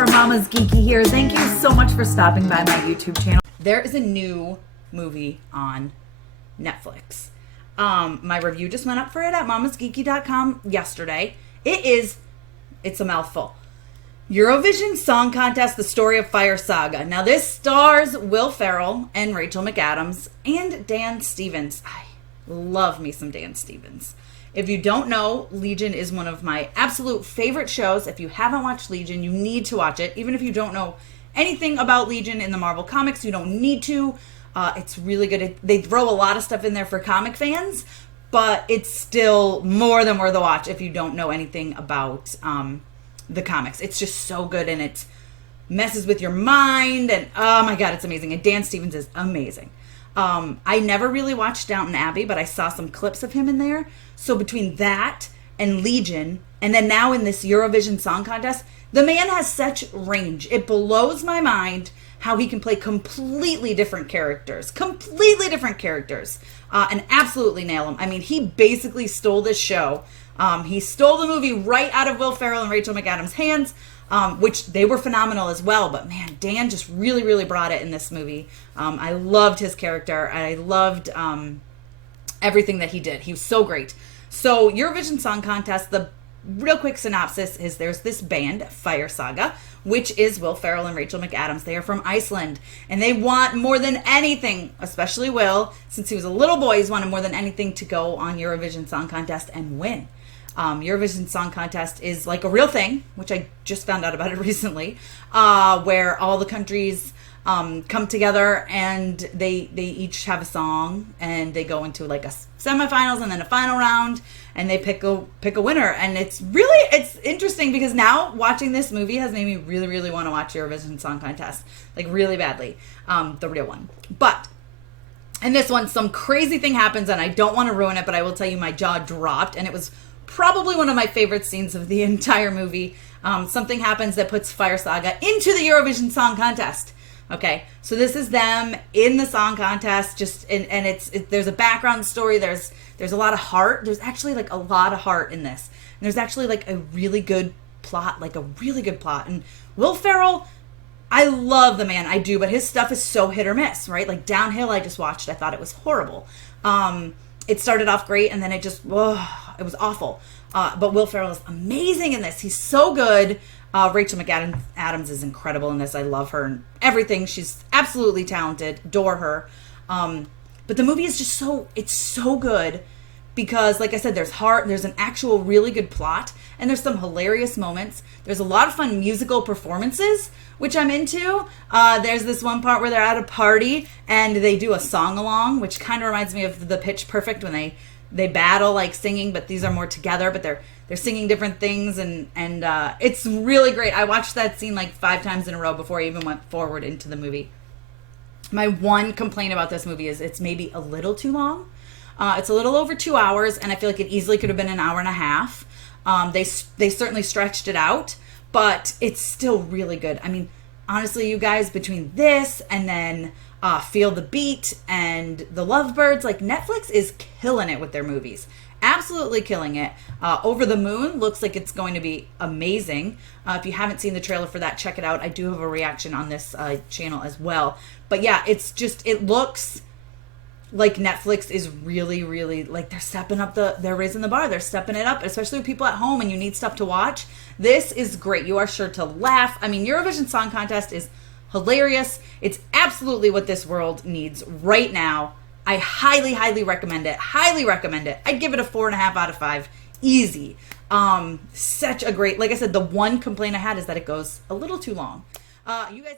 for Mama's Geeky here. Thank you so much for stopping by my YouTube channel. There is a new movie on Netflix. My review just went up for it at mamasgeeky.com yesterday. It's a mouthful. Eurovision Song Contest, The Story of Fire Saga. Now this stars Will Ferrell and Rachel McAdams and Dan Stevens. I love me some Dan Stevens. If you don't know, Legion is one of my absolute favorite shows. If you haven't watched Legion, you need to watch it. Even if you don't know anything about Legion in the Marvel Comics, you don't need to. It's really good. They throw a lot of stuff in there for comic fans, but it's still more than worth a watch if you don't know anything about the comics. It's just so good, and it messes with your mind, and oh my god, it's amazing. And Dan Stevens is amazing. I never really watched Downton Abbey, but I saw some clips of him in there. So between that and Legion, and then now in this Eurovision Song Contest, the man has such range. It blows my mind how he can play completely different characters, and absolutely nail them. I mean, he basically stole this show. He stole the movie right out of Will Ferrell and Rachel McAdams' hands, which they were phenomenal as well. But man, Dan just really, really brought it in this movie. I loved his character, and I loved everything that he did. He was so great. So Eurovision Song Contest, the real quick synopsis is there's this band, Fire Saga, which is Will Ferrell and Rachel McAdams. They are from Iceland, and they want more than anything, especially Will, since he was a little boy, he's wanted more than anything to go on Eurovision Song Contest and win. Eurovision Song Contest is like a real thing, which I just found out about it recently, where all the countries come together and they each have a song, and they go into like a semifinals and then a final round, and they pick a winner. And it's interesting because now watching this movie has made me really, really want to watch Eurovision Song Contest, like really badly, the real one. But in this one, some crazy thing happens, and I don't want to ruin it, but I will tell you my jaw dropped, and it was probably one of my favorite scenes of the entire movie. Something happens that puts Fire Saga into the Eurovision Song Contest. Okay, so this is them in the song contest, and there's a background story. There's a lot of heart. There's actually like a lot of heart in this. And there's actually like a really good plot. And Will Ferrell, I love the man, I do, but his stuff is so hit or miss, right? Like Downhill, I just watched. I thought it was horrible. It started off great, and then it was awful. But Will Ferrell is amazing in this. He's so good. Rachel McAdams is incredible in this. I love her and everything. She's absolutely talented. Adore her. But the movie is just so good because, like I said, there's heart, there's an actual really good plot, and there's some hilarious moments. There's a lot of fun musical performances, which I'm into. There's this one part where they're at a party and they do a song along, which kind of reminds me of the Pitch Perfect when they battle like singing, but these are more together, but they're singing different things, and it's really great. I watched that scene like 5 times in a row before I even went forward into the movie. My one complaint about this movie is it's maybe a little too long. It's a little over 2 hours, and I feel like it easily could have been an hour and a half. They certainly stretched it out, but it's still really good. I mean, honestly, you guys, between this and then Feel the Beat and The Lovebirds, like Netflix is killing it with their movies. Absolutely killing it. Over the Moon looks like it's going to be amazing. If you haven't seen the trailer for that, check it out. I do have a reaction on this channel as well. But yeah, it looks like Netflix is really, really, like they're stepping up they're raising the bar. They're stepping it up, especially with people at home and you need stuff to watch. This is great. You are sure to laugh. I mean, Eurovision Song Contest is hilarious. It's absolutely what this world needs right now. I highly, highly recommend it. Highly recommend it. I'd give it a 4.5 out of 5. Easy. Such a great, like I said, the one complaint I had is that it goes a little too long. You guys,